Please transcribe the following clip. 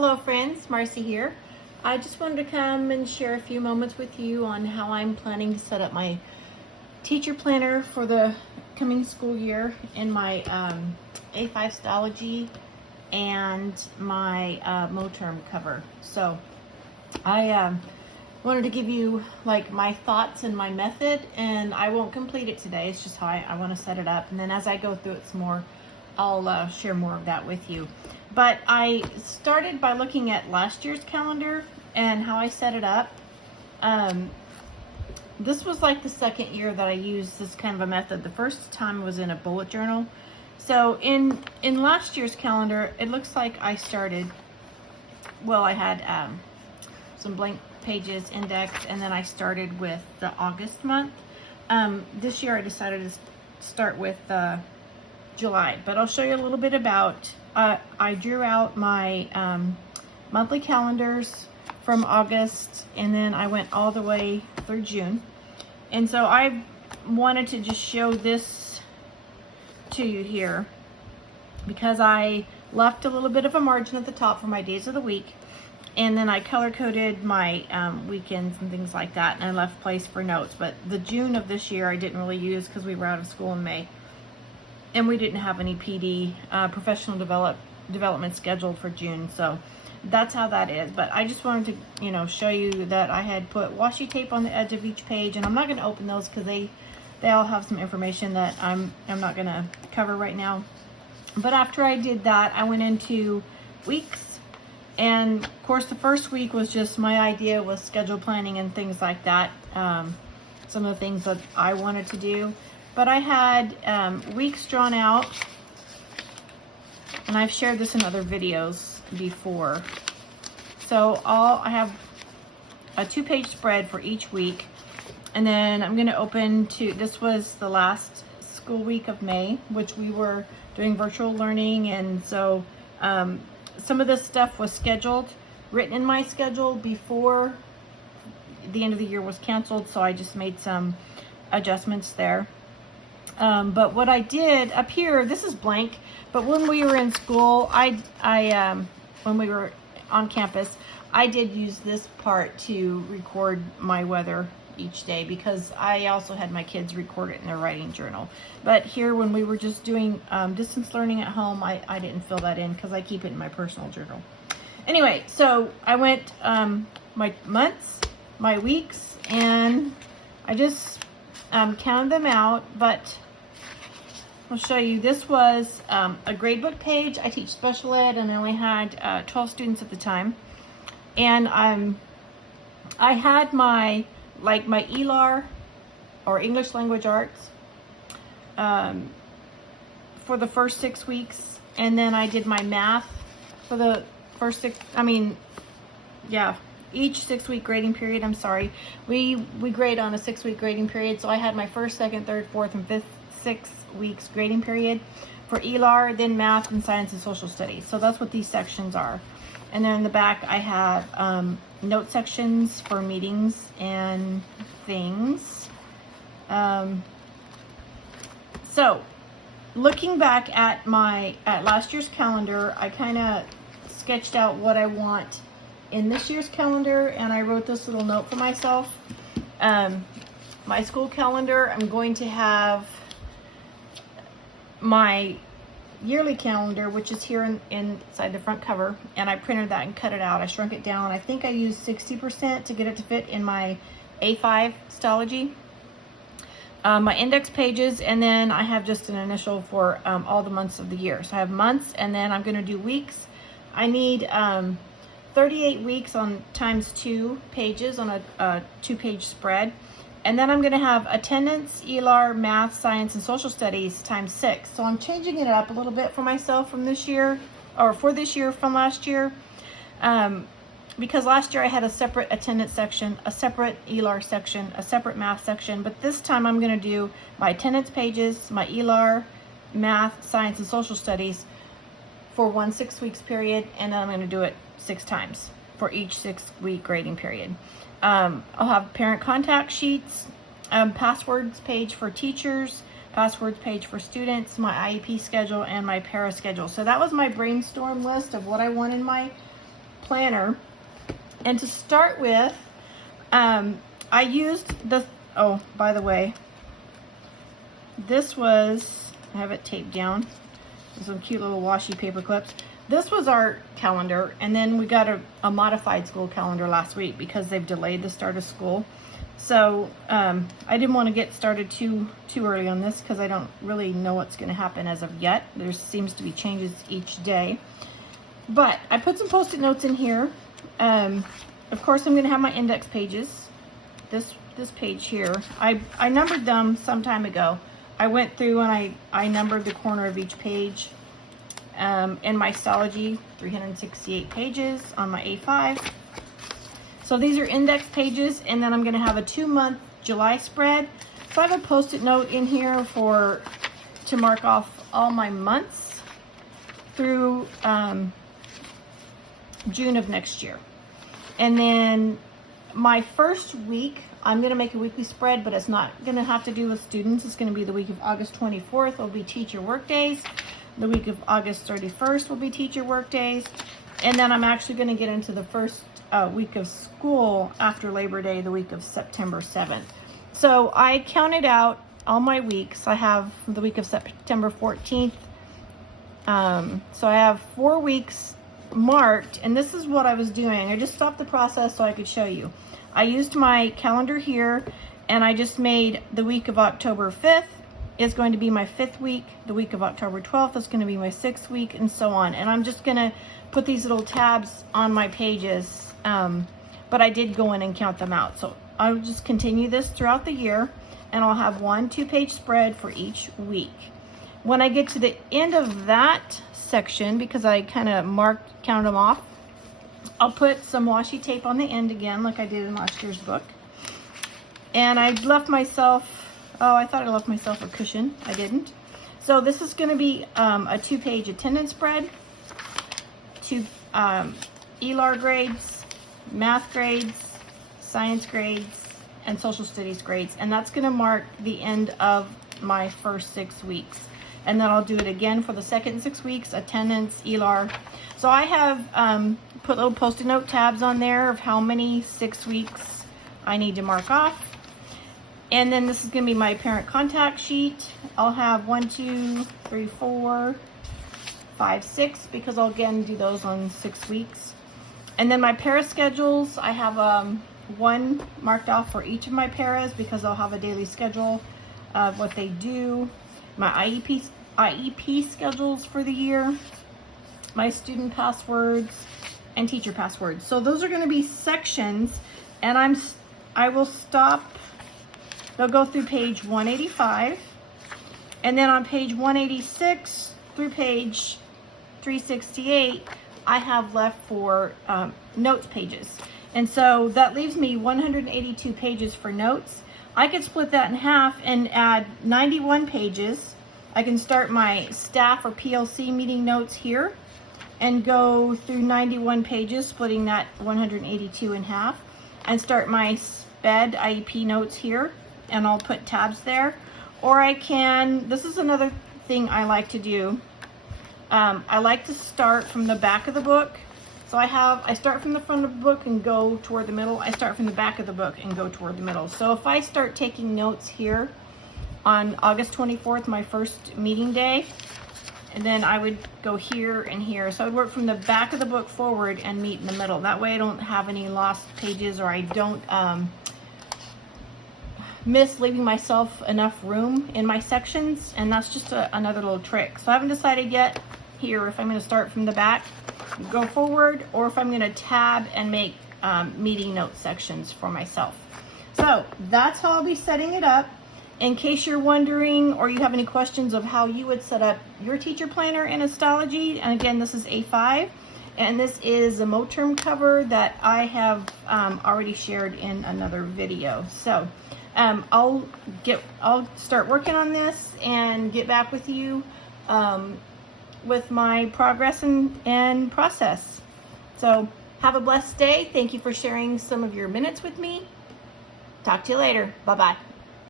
Hello friends, Marcy here. I just wanted to come and share a few moments with you on how I'm planning to set up my teacher planner for the coming school year in my A5 Stalogy and my Moterm cover. So I wanted to give you like my thoughts and my method, and I won't complete it today. It's just how I want to set it up, and then as I go through it some more, I'll share more of that with you. But I started by looking at last year's calendar and how I set it up. This was like the second year that I used this kind of a method. The first time was in a bullet journal. So in last year's calendar, it looks like I started, well, I had some blank pages indexed, and then I started with the August month. This year I decided to start with July, but I'll show you a little bit about, I drew out my monthly calendars from August, and then I went all the way through June. And so I wanted to just show this to you here because I left a little bit of a margin at the top for my days of the week, and then I color coded my weekends and things like that, and I left place for notes. But the June of this year I didn't really use because we were out of school in May, and we didn't have any PD, professional development scheduled for June. So that's how that is. But I just wanted to, show you that I had put washi tape on the edge of each page, and I'm not going to open those because they all have some information that I'm not going to cover right now. But after I did that, I went into weeks, and of course the first week was just my idea with schedule planning and things like that, some of the things that I wanted to do. But I had weeks drawn out, and I've shared this in other videos before. So I have a 2-page spread for each week, and then I'm going to open to, this was the last school week of May, which we were doing virtual learning, and so some of this stuff was scheduled, written in my schedule before the end of the year was canceled, so I just made some adjustments there. But what I did up here, this is blank, but when we were in school, when we were on campus, I did use this part to record my weather each day because I also had my kids record it in their writing journal. But here, when we were just doing distance learning at home, I didn't fill that in because I keep it in my personal journal. Anyway, so I went my months, my weeks, and I just counted them out. But I'll show you. This was a gradebook page. I teach special ed, and I only had 12 students at the time. And I had my ELAR, or English Language Arts, for the first 6 weeks, and then I did my math for the first each 6-week grading period. I'm sorry, we grade on a 6-week grading period, so I had my first, second, third, fourth, and fifth 6 weeks grading period for ELAR, then math and science and social studies. So that's what these sections are. And then in the back I have note sections for meetings and things. So looking back at last year's calendar, I kind of sketched out what I want in this year's calendar, and I wrote this little note for myself. My school calendar, I'm going to have my yearly calendar, which is here inside the front cover, and I printed that and cut it out. I shrunk it down. I think I used 60% to get it to fit in my A5 Stalogy. My index pages, and then I have just an initial for all the months of the year. So I have months, and then I'm going to do weeks. I need 38 weeks on times 2 pages on a 2-page spread. And then I'm going to have attendance, ELAR, math, science, and social studies times 6. So I'm changing it up a little bit for myself from this year, or for this year from last year, because last year I had a separate attendance section, a separate ELAR section, a separate math section. But this time I'm going to do my attendance pages, my ELAR, math, science, and social studies for one 6 weeks period, and then I'm going to do it 6 times for each 6-week grading period. I'll have parent contact sheets, passwords page for teachers, passwords page for students, my IEP schedule, and my para schedule. So that was my brainstorm list of what I want in my planner. And to start with, I used the, oh, by the way, this was, I have it taped down, some cute little washi paper clips. This was our calendar, and then we got a modified school calendar last week because they've delayed the start of school. So I didn't want to get started too early on this because I don't really know what's going to happen as of yet. There seems to be changes each day. But I put some Post-it notes in here. Of course, I'm going to have my index pages. This page here, I numbered them some time ago. I went through and I numbered the corner of each page. In my Stalogy, 368 pages on my A5. So these are index pages, and then I'm going to have a 2-month July spread. So I have a Post-it note in here to mark off all my months through June of next year. And then my first week, I'm going to make a weekly spread, but it's not going to have to do with students. It's going to be the week of August 24th will be teacher work days. The week of August 31st will be teacher work days. And then I'm actually going to get into the first week of school after Labor Day, the week of September 7th. So I counted out all my weeks. I have the week of September 14th. So I have 4 weeks marked, and this is what I was doing. I just stopped the process so I could show you. I used my calendar here, and I just made the week of October 5th is going to be my 5th week. The week of October 12th is going to be my 6th week, and so on. And I'm just going to put these little tabs on my pages, but I did go in and count them out. So I'll just continue this throughout the year, and I'll have 1 2-page spread for each week. When I get to the end of that section, because I kind of counted them off, I'll put some washi tape on the end again, like I did in last year's book. And I left myself, oh, I thought I left myself a cushion. I didn't. So this is going to be a 2-page attendance spread, 2 ELAR grades, math grades, science grades, and social studies grades. And that's going to mark the end of my first 6 weeks. And then I'll do it again for the second 6 weeks, attendance, ELAR. So I have put little Post-it note tabs on there of how many 6 weeks I need to mark off. And then this is going to be my parent contact sheet. I'll have 1, 2, 3, 4, 5, 6, because I'll again do those on 6 weeks. And then my para schedules, I have 1 marked off for each of my paras because I'll have a daily schedule of what they do. My IEP schedules for the year, my student passwords, and teacher passwords. So those are going to be sections, and I will stop. They'll go through page 185, and then on page 186 through page 368, I have left for notes pages. And so that leaves me 182 pages for notes. I could split that in half and add 91 pages. I can start my staff or PLC meeting notes here and go through 91 pages, splitting that 182 in half, and start my SPED IEP notes here, and I'll put tabs there. Or I can, this is another thing I like to do. I like to start from the back of the book. So I start from the front of the book and go toward the middle. I start from the back of the book and go toward the middle. So if I start taking notes here on August 24th, my first meeting day, and then I would go here and here. So I would work from the back of the book forward and meet in the middle. That way I don't have any lost pages, or I don't miss leaving myself enough room in my sections. And that's just another little trick. So I haven't decided yet here if I'm going to start from the back, go forward, or if I'm going to tab and make meeting note sections for myself. So that's how I'll be setting it up. In case you're wondering, or you have any questions of how you would set up your teacher planner in Stalogy, and again, this is A5, and this is a Moterm cover that I have already shared in another video. So I'll start working on this and get back with you with my progress and process. So have a blessed day. Thank you for sharing some of your minutes with me. Talk to you later. Bye-bye.